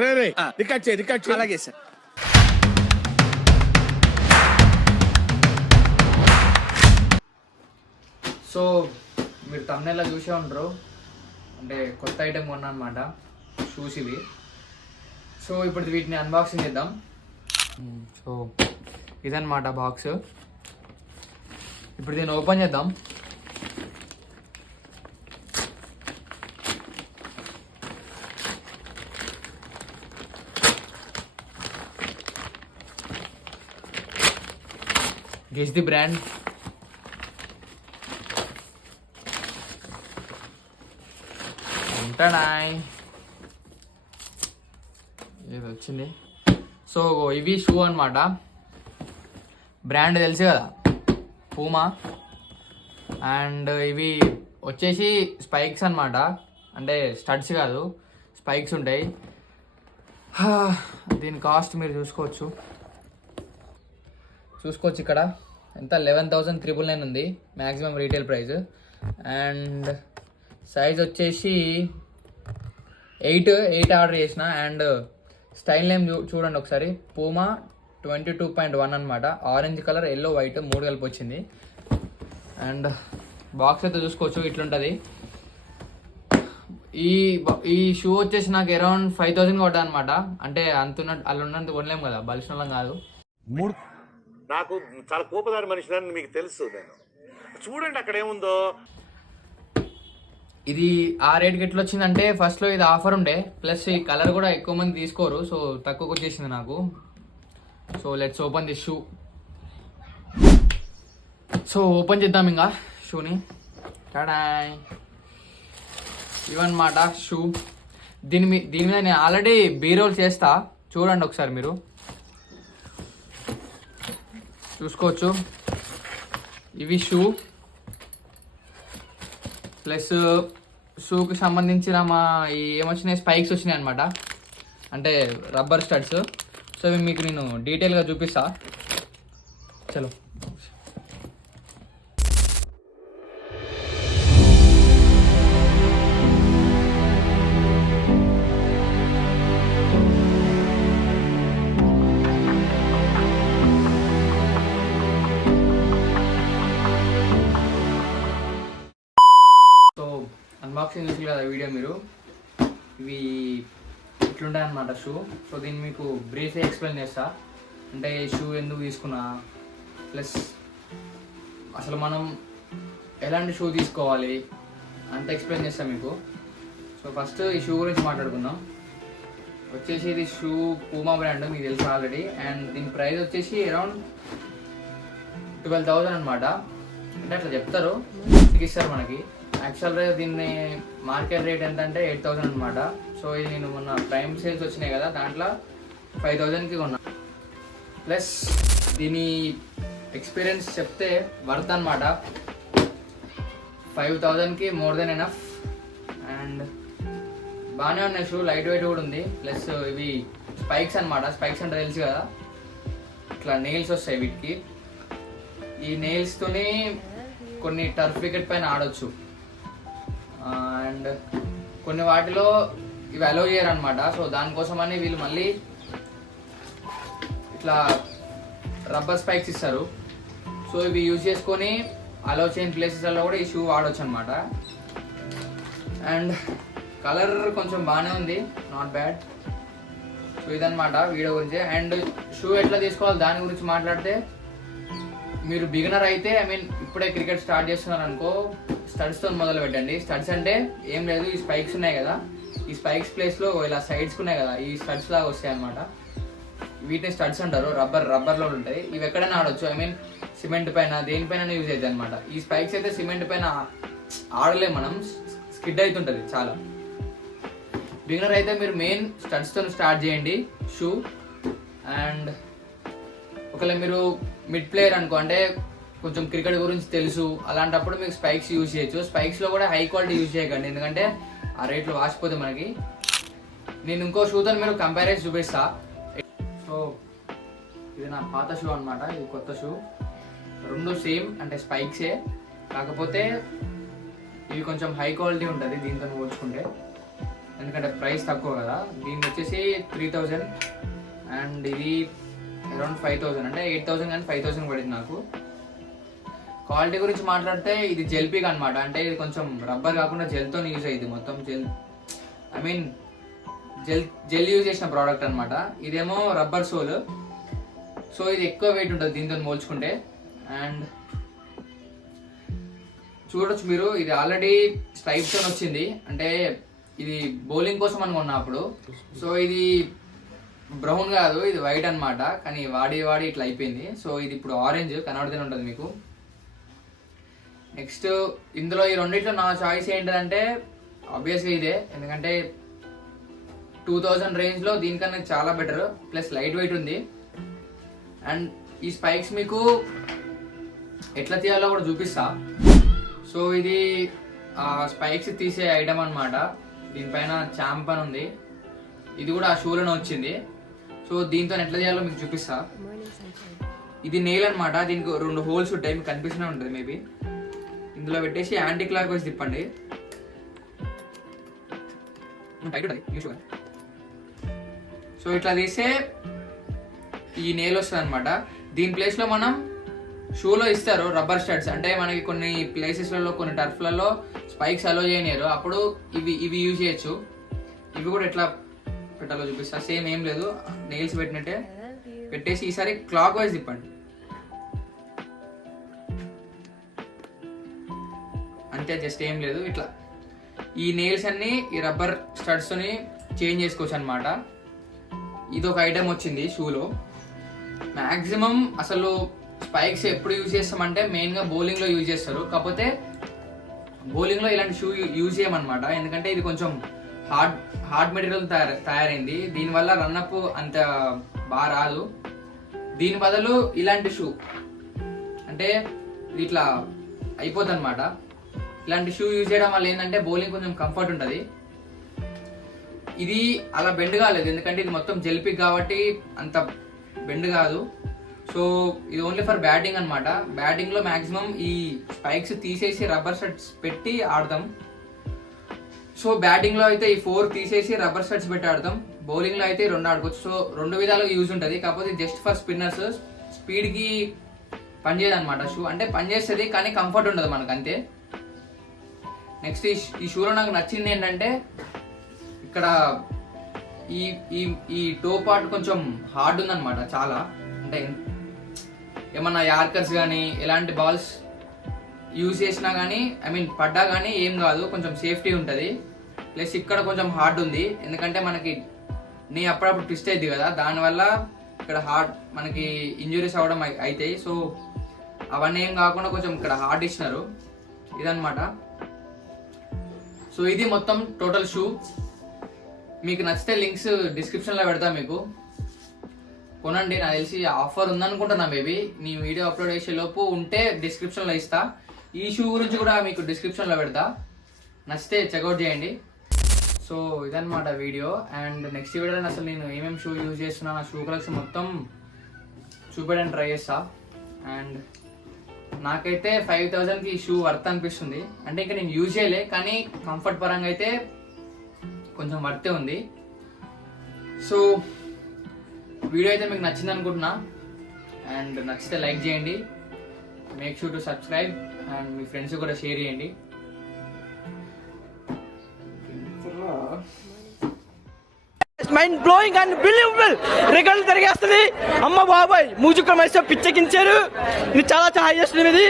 అలాగే sir. So మీరు తమ్నెల్లో చూసే ఉంటారు, అంటే కొత్త ఐటెం కొన్నా అనమాట, షూస్ ఇవి. సో ఇప్పుడు వీటిని అన్బాక్సింగ్ చేద్దాం. సో ఇదన్నమాట బాక్స్. ఇప్పుడు దీన్ని ఓపెన్ చేద్దాం. Guess the brand. ఇది వచ్చింది. సో ఇవి షూ అనమాట. బ్రాండ్ తెలుసు కదా, పూమా. అండ్ ఇవి వచ్చేసి స్పైక్స్ అనమాట, అంటే స్టడ్స్ కాదు, స్పైక్స్ ఉంటాయి. దీని కాస్ట్ మీరు చూసుకోవచ్చు ఇక్కడ ఎంత, 11,999 ఉంది maximum retail price. And size వచ్చేసి 8 ఆర్డర్ చేసిన. అండ్ స్టైల్ నేమ్ చూడండి ఒకసారి, పూమా 22.1 అనమాట. ఆరెంజ్ కలర్, ఎల్లో, వైట్ 3 కలిపి వచ్చింది. అండ్ బాక్స్ అయితే చూసుకోవచ్చు, ఇట్లుంటుంది. ఈ షూ వచ్చేసి నాకు అరౌండ్ 5,000 కొట్టా అనమాట. అంటే అలా ఉన్నంత కొనలేము కదా, బలిసిన కాదు. నాకు చాలా కోపదారి మనిషిని మీకు తెలుసు. నేను చూడండి అక్కడ ఏముందో. ఇది ఆ రేట్కి ఎట్లా వచ్చిందంటే, ఫస్ట్లో ఇది ఆఫర్ ఉండే, ప్లస్ ఈ కలర్ కూడా ఎక్కువ మంది తీసుకోరు, సో తక్కువకి వచ్చేసింది నాకు. So let's open the shoe. So open చేద్దాం ఇంకా షూని. టడాయ్, ఇవన్నమాట షూ. దీని మీద నేను ఆల్రెడీ బీరోల్ చేస్తా, చూడండి ఒకసారి మీరు చూసుకోవచ్చు. ఇవి షూ, ప్లస్ షూకి సంబంధించిన ఏమొచ్చినాయి, స్పైక్స్ వచ్చినాయి అనమాట, అంటే రబ్బర్ స్టడ్స్. సో ఇవి మీకు నేను డీటెయిల్గా చూపిస్తా. చలో. అన్బాక్సింగ్ చూసి కదా వీడియో మీరు, ఇవి ఇట్లుంటాయి అన్నమాట షూ. సో దీన్ని మీకు బ్రీఫ్గా ఎక్స్ప్లెయిన్ చేస్తా, అంటే షూ ఎందుకు తీసుకున్నా, ప్లస్ అసలు మనం ఎలాంటి షూ తీసుకోవాలి అంత ఎక్స్ప్లెయిన్ చేస్తాం మీకు. సో ఫస్ట్ ఈ షూ గురించి మాట్లాడుకుందాం. వచ్చేసి ఇది షూ పూమా బ్రాండ్, మీకు తెలుసు ఆల్రెడీ. అండ్ దీని ప్రైస్ వచ్చేసి అరౌండ్ 12,000 అనమాట. అంటే అట్లా చెప్తారు, ఇస్తారు మనకి. యాక్చువల్గా దీన్ని మార్కెట్ రేట్ ఎంత అంటే 8,000 అనమాట. సో ఇది నేను మొన్న ప్రైమ్ సేల్స్ వచ్చినాయి కదా, దాంట్లో 5,000కి కొన్నా. ప్లస్ దీని ఎక్స్పీరియన్స్ చెప్తే వర్త్ అనమాట. 5,000కి మోర్ దెన్ ఎనఫ్. అండ్ బాగానే ఉన్నాయి షూ, లైట్ వెయిట్ కూడా ఉంది. ప్లస్ ఇవి స్పైక్స్ అనమాట. స్పైక్స్ అంటే తెలుసు కదా, ఇట్లా నెయిల్స్ వస్తాయి వీటికి. ఈ నెయిల్స్తోని కొన్ని టర్ఫ్ వికెట్ పైన ఆడొచ్చు. అండ్ కొన్ని వాటిలో ఇవి అలో చేయరు అనమాట. సో దానికోసమని వీళ్ళు మళ్ళీ ఇట్లా రబ్బర్ స్పైక్స్ ఇస్తారు. సో ఇవి యూజ్ చేసుకొని అలో చేయని ప్లేసెస్లో కూడా ఈ షూ వాడవచ్చు అనమాట. అండ్ కలర్ కొంచెం బాగానే ఉంది, నాట్ బ్యాడ్. సో ఇదన్నమాట వీడియో గురించి. అండ్ షూ ఎట్లా తీసుకోవాలి దాని గురించి మాట్లాడితే, మీరు బిగినర్ అయితే, ఇప్పుడే క్రికెట్ స్టార్ట్ చేస్తున్నారు అనుకో, స్టడ్స్తో మొదలు పెట్టండి. స్టడ్స్ అంటే ఏం లేదు, ఈ స్పైక్స్ ఉన్నాయి కదా, ఈ స్పైక్స్ ప్లేస్లో ఇలా సైడ్స్ ఉన్నాయి కదా, ఈ స్టడ్స్ లాగా వస్తాయి అనమాట. వీటిని స్టడ్స్ అంటారు, రబ్బర్లో ఉంటాయి. ఇవి ఎక్కడైనా ఆడొచ్చు, సిమెంట్ పైన దేనిపైన యూజ్ అవుతాయి అనమాట. ఈ స్పైక్స్ అయితే సిమెంట్ పైన ఆడలేం మనం, స్కిడ్ అవుతుంటుంది చాలా. బిగినర్ అయితే మీరు మెయిన్ స్టడ్స్తో స్టార్ట్ చేయండి షూ. అండ్ ఒకవేళ మీరు మిడ్ ప్లేయర్ అనుకో, అంటే కొంచెం క్రికెట్ గురించి తెలుసు, అలాంటప్పుడు మీకు స్పైక్స్ యూజ్ చేయొచ్చు. స్పైక్స్లో కూడా హై క్వాలిటీ యూజ్ చేయకండి, ఎందుకంటే ఆ రేట్లు వాసిపోతే మనకి. నేను ఇంకో షూతో మీరు కంపారిజన్ చూపిస్తా. సో ఇది నా పాత షూ అనమాట, ఇది కొత్త షూ. రెండు సేమ్, అంటే స్పైక్సే, కాకపోతే ఇవి కొంచెం హై క్వాలిటీ ఉంటుంది దీంతో పోల్చుకుంటే. ఎందుకంటే ప్రైస్ తక్కువ కదా. దీన్ని వచ్చేసి 3000 అండ్ ఇది అరౌండ్ 5000, అంటే 8000 కానీ 5000 పడింది నాకు. క్వాలిటీ గురించి మాట్లాడితే ఇది జెల్ పిక్ అనమాట, అంటే ఇది కొంచెం రబ్బర్ కాకుండా జెల్తో యూజ్ అయ్యింది, మొత్తం gel, I mean gel use చేసిన ప్రోడక్ట్ అనమాట. ఇదేమో రబ్బర్ సోల్, సో ఇది ఎక్కువ వెయిట్ ఉంటుంది దీంతో పోల్చుకుంటే. అండ్ చూడొచ్చు మీరు, ఇది ఆల్రెడీ స్ట్రైప్స్ అని వచ్చింది, అంటే ఇది బౌలింగ్ కోసం అని కొన్నా అప్పుడు. సో ఇది బ్రౌన్ కాదు, ఇది వైట్ అనమాట, కానీ వాడి ఇట్లా అయిపోయింది. సో ఇది ఇప్పుడు ఆరెంజ్ కనబడుతూనే ఉంటుంది మీకు. నెక్స్ట్ ఇందులో ఈ రెండిట్లో నా చాయిస్ ఏంటంటే ఆబ్వియస్గా ఇదే, ఎందుకంటే 2000 రేంజ్లో దీనికన్నా చాలా బెటర్, ప్లస్ లైట్ వెయిట్ ఉంది. అండ్ ఈ స్పైక్స్ మీకు ఎట్లా తీయాలో కూడా చూపిస్తా. సో ఇది స్పైక్స్ తీసే ఐటమ్ అనమాట, దీనిపైన ఛాంప్ అని ఉంది, ఇది కూడా ఆ షూలోనే వచ్చింది. సో దీంతో ఎట్లా చేయాలో మీకు చూపిస్తా. ఇది నెయిల్ అనమాట, దీనికి 2 హోల్స్ ఉంటాయి, మీకు కనిపిస్తూనే ఉంటుంది మేబీ. ఇందులో పెట్టేసి యాంటీ క్లాక్ వైజ్ తిప్పండి. సో ఇట్లా తీస్తే ఈ నెయిల్ వస్తుంది అనమాట. దీని ప్లేస్లో మనం షూలో ఇస్తారు రబ్బర్ స్టడ్స్, అంటే మనకి కొన్ని ప్లేసెస్లలో కొన్ని టర్ఫ్లలో స్పైక్స్ అలో చేయనియరు, అప్పుడు ఇవి యూజ్ చేయొచ్చు. ఇవి కూడా ఎట్లా పెట్టాలో చూపిస్తా. సేమ్ ఏం లేదు, నెయిల్స్ పెట్టినట్టే పెట్టేసి ఈసారి క్లాక్ వైజ్ తిప్పండి అంతే, జస్ట్ ఏం లేదు. ఇట్లా ఈ నెయిల్స్ అన్ని ఈ రబ్బర్ స్టడ్స్తోని చేంజ్ చేసుకోవచ్చు అనమాట. ఇది ఒక ఐటమ్ వచ్చింది షూలో. మ్యాక్సిమం అసలు స్పైక్స్ ఎప్పుడు యూజ్ చేస్తామంటే మెయిన్గా బౌలింగ్లో యూజ్ చేస్తారు, కాకపోతే బౌలింగ్లో ఇలాంటి షూ యూజ్ చేయమన్నమాట, ఎందుకంటే ఇది కొంచెం హార్డ్ మెటీరియల్ తయారైంది, దీనివల్ల రన్అప్ అంత బాగా రాదు. దీని బదులు ఇలాంటి షూ, అంటే ఇది ఇట్లా అయిపోతుంది అనమాట. ఇలాంటి షూ యూజ్ చేయడం వల్ల ఏంటంటే బౌలింగ్ కొంచెం కంఫర్ట్ ఉంటుంది. ఇది అలా బెండ్ కాలేదు, ఎందుకంటే ఇది మొత్తం జెల్ పిక్ కాబట్టి అంత బెండ్ కాదు. సో ఇది ఓన్లీ ఫర్ బ్యాటింగ్ అనమాట. బ్యాటింగ్లో మ్యాక్సిమం ఈ స్పైక్స్ తీసేసి రబ్బర్ స్టడ్స్ పెట్టి ఆడతాం. సో బ్యాటింగ్లో అయితే ఈ 4 తీసేసి రబ్బర్ స్టడ్స్ పెట్టి ఆడతాం, బౌలింగ్లో అయితే 2 ఆడుకోవచ్చు. సో 2 విధాలుగా యూజ్ ఉంటుంది, కాకపోతే జస్ట్ ఫర్ స్పిన్నర్స్. స్పీడ్కి పనిచేయదు అనమాట షూ, అంటే పనిచేస్తుంది కానీ కంఫర్ట్ ఉండదు మనకు అంతే. నెక్స్ట్ ఈ షూలో నాకు నచ్చింది ఏంటంటే ఇక్కడ ఈ టో పార్ట్ కొంచెం హార్డ్ ఉందన్నమాట చాలా, అంటే ఏమన్నా యార్కర్స్ కానీ ఎలాంటి బాల్స్ యూజ్ చేసినా కానీ ఐ మీన్ పడ్డా కానీ ఏం కాదు, కొంచెం సేఫ్టీ ఉంటుంది. ప్లస్ ఇక్కడ కొంచెం హార్డ్ ఉంది, ఎందుకంటే మనకి నీ అప్పుడప్పుడు ట్విస్ట్ అయింది కదా, దానివల్ల ఇక్కడ హార్డ్ మనకి ఇంజురీస్ అవ్వడం అవుతాయి. సో అవన్నీ ఏం కాకుండా కొంచెం ఇక్కడ హార్డ్ ఇచ్చినారు, ఇదన్నమాట. సో ఇది మొత్తం టోటల్ షూ. మీకు నచ్చితే లింక్స్ డిస్క్రిప్షన్లో పెడతా, మీకు కొనండి. నాకు తెలిసి ఆఫర్ ఉందనుకుంటున్నా, మేబీ నీ వీడియో అప్లోడ్ చేసే లోపు ఉంటే డిస్క్రిప్షన్లో ఇస్తా. ఈ షూ గురించి కూడా మీకు డిస్క్రిప్షన్లో పెడతా, నచ్చితే చెక్అవుట్ చేయండి. సో ఇదన్నమాట వీడియో. అండ్ నెక్స్ట్ వీడియోలో అసలు నేను ఏమేమి షూ యూజ్ చేస్తున్నా, నా షూ కలెక్షన్ మొత్తం చూపించడానికి ట్రై చేస్తా. అండ్ నాకైతే 5000కి ఈ షూ వర్త్ అనిపిస్తుంది, అంటే ఇంకా నేను యూజ్ చేయలే, కానీ కంఫర్ట్ పరంగా అయితే కొంచెం వర్తే ఉంది. సో వీడియో అయితే మీకు నచ్చింది అనుకుంటున్నా, అండ్ నచ్చితే లైక్ చేయండి, make sure to subscribe, and me friends కూడా షేర్ చేయండి. మైండ్ బ్లోయింగ్ అండ్ బిలీవబుల్ రికార్డులు తిరిగేస్తుంది. అమ్మ బాబాయ్ మ్యూజిక్ మైసో పిచ్చెక్కించారు. ఇది చాలా హైయెస్ట్ ఇది.